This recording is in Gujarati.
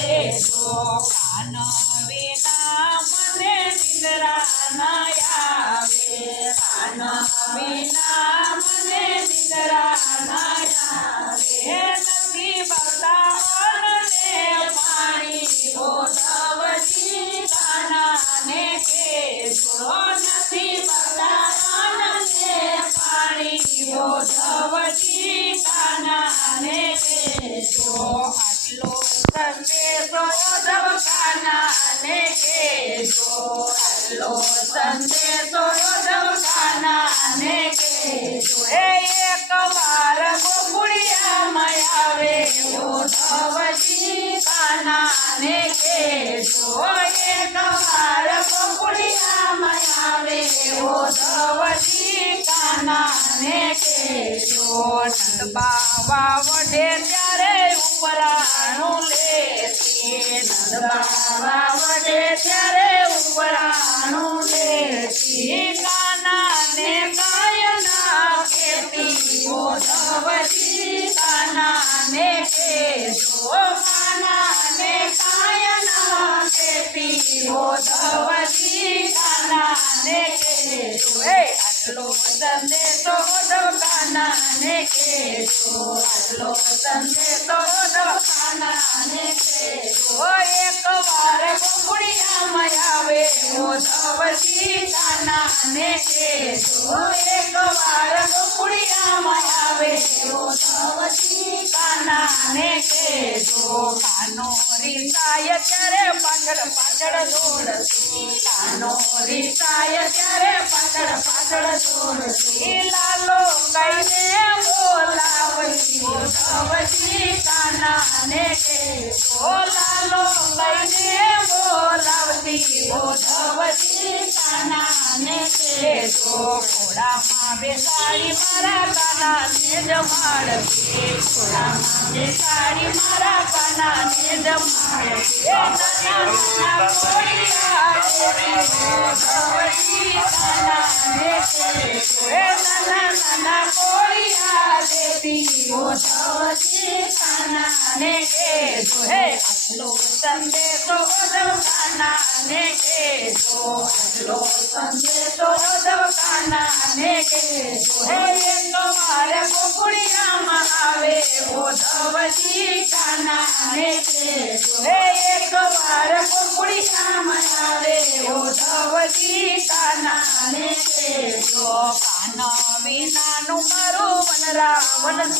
કહેજો કાન વિના મને નિંદ્રા ન આવે કાન વિના મને નિંદ્રા ન આવે નથી બતાવને પાણી ગોઠવજી કાનાને કહેજો નથી બતાવને પાણી ગોઠવજી કાનાને કહેજો આટલો સંદેશો ઉદ્ધવ કાનાને કહેજો આટલો સંદેશો ઉદ્ધવ કાનાને કહેજો એક વાર ગોકુળિયામાં આવે ઉદ્ધવજી કાનાને કહેજો એક વાર ગોકુળિયામાં આવે ઉદ્ધવજી કાનાને કહેજો નંદ બાવા વઢે ત્યારે ઉપરાણું લેતી નંદ બાવા વઢે ત્યારે ઉપરાણું લેતી કાનાને કાય ના કહેતી ઉદ્ધવજી કાનાને કહેજો કાનાને કાય ના કહેતી ઉદ્ધવજી કાનાને કહેજો આટલો સંદેશો ઉદ્ધવ કાનાને કહેજો આટલો સંદેશો ઉદ્ધવ કાનાને કહેજો એક વાર ગોકુળિયામાં આવે ઉદ્ધવજી કાનાને કહેજો એક વાર ગોકુળિયામાં આવે ઉદ્ધવજી કાનાને કહેજો કાનો રીસાય ત્યારે પાછળ પાછળ દોડતી કાનો રીસાય ત્યારે પાછળ પાછળ દોડતી લાલો કહીને બોલાવતી ઉદ્ધવજી કાનાને કહેજો લાલો કહીને બોલાવતી ઉદ્ધવજી કાનાને કહેજો ઘોડામાં બેસાડી મારા કાનાને જમાડતી ઘોડામાં બેસાડી મારા કાનાને જમાડતી નાના નાના કોળિયા ઉદ્ધવજી કાનાને કહેજો નાના નાના કોળિયા દેતી ઉદ્ધવજી કાનાને કહેજો આટલો સંદેશો ઉદ્ધવ કાનાને કહેજો આટલો સંદેશો ઉદ્ધવ કાનાને કહેજો એક વાર ગોકુળિયામાં આવે ઉદ્ધવજી કાનાને કહેજો એક વાર ગોકુળિયામાં આવે ઉદ્ધવજી કાનાને કહેજો કાન વિનાનું મારું મન રાવણ